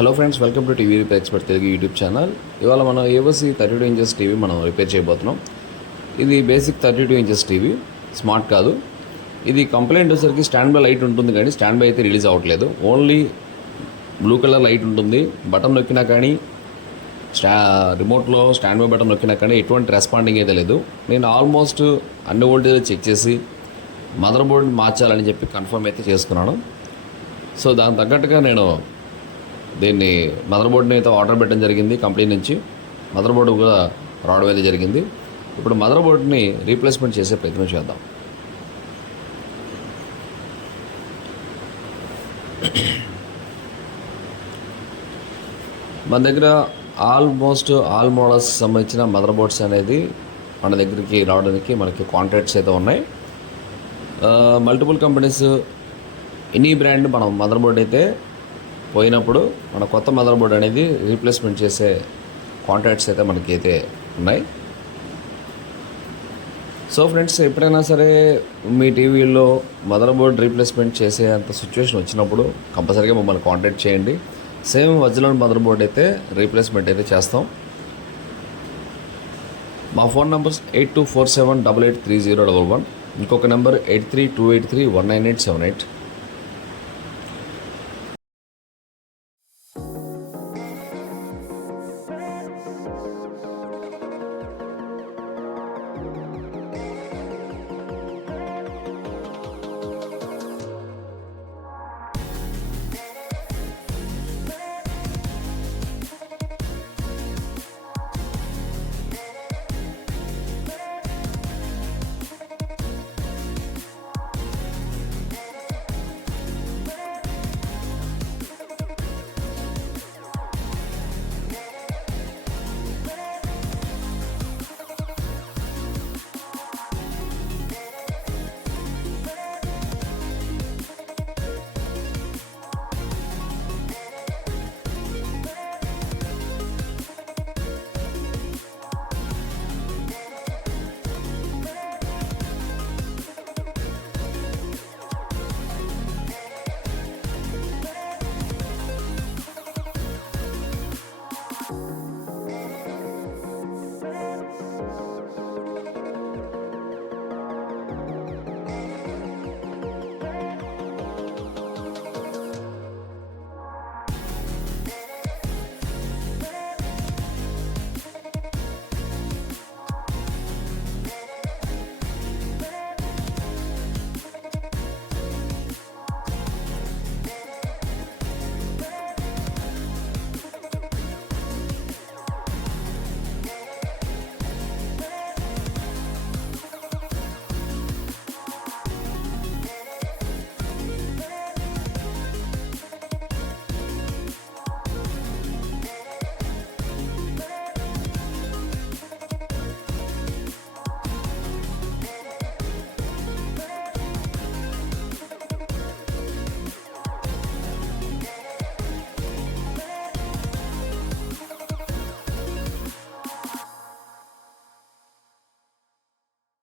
Hello friends, welcome to TV repair expert Telugu YouTube channel. ఇవాళ మనం AOC 32 inches TV మనం repair చేయబోతున్నాం. ఇది బేసిక్ 32 ఇంచెస్ టీవీ, స్మార్ట్ కాదు. ఇది కంప్లైంట్ వచ్చేసరికి స్టాండ్ బై లైట్ ఉంటుంది, కానీ స్టాండ్ బై అయితే రిలీజ్ అవ్వట్లేదు. ఓన్లీ బ్లూ కలర్ లైట్ ఉంటుంది. బటన్ నొక్కినా కానీ రిమోట్లో స్టాండ్ బై బటన్ నొక్కినా కానీ ఎటువంటి రెస్పాండింగ్ అయితే లేదు. నేను ఆల్మోస్ట్ అన్ని వోల్టేజ్ చెక్ చేసి మదర్ బోర్డ్ మార్చాలని చెప్పి కన్ఫర్మ్ అయితే చేసుకున్నాను. సో దానికి తగ్గట్టుగా నేను దీన్ని మదర్ బోర్డ్ని అయితే ఆర్డర్ పెట్టడం జరిగింది. కంపెనీ నుంచి మదర్ బోర్డు కూడా రావడం అయితే జరిగింది. ఇప్పుడు మదర్ బోర్డ్ని రీప్లేస్మెంట్ చేసే ప్రయత్నం చేద్దాం. మన దగ్గర ఆల్మోస్ట్ ఆల్ మోడల్స్ సంబంధించిన మదర్ బోర్డ్స్ అనేది మన దగ్గరికి రావడానికి మనకి కాంట్రాక్ట్స్ అయితే ఉన్నాయి. మల్టిపుల్ కంపెనీస్, ఎనీ బ్రాండ్ మనం మదర్ బోర్డ్ అయితే పోయినప్పుడు మన కొత్త మదర్ బోర్డ్ అనేది రీప్లేస్మెంట్ చేసే కాంట్రాక్ట్స్ అయితే మనకి అయితే ఉన్నాయి. సో ఫ్రెండ్స్, ఎప్పుడైనా సరే మీ టీవీలో మదర్ బోర్డ్ రీప్లేస్మెంట్ చేసే అంత సిచ్యువేషన్ వచ్చినప్పుడు కంపల్సరీగా మమ్మల్ని కాంటాక్ట్ చేయండి. సేమ్ ఒరిజినల్ మదర్ బోర్డ్ అయితే రీప్లేస్మెంట్ అయితే చేస్తాం. మా ఫోన్ నెంబర్స్ 8247883011, ఇంకొక నెంబర్ 8328319878.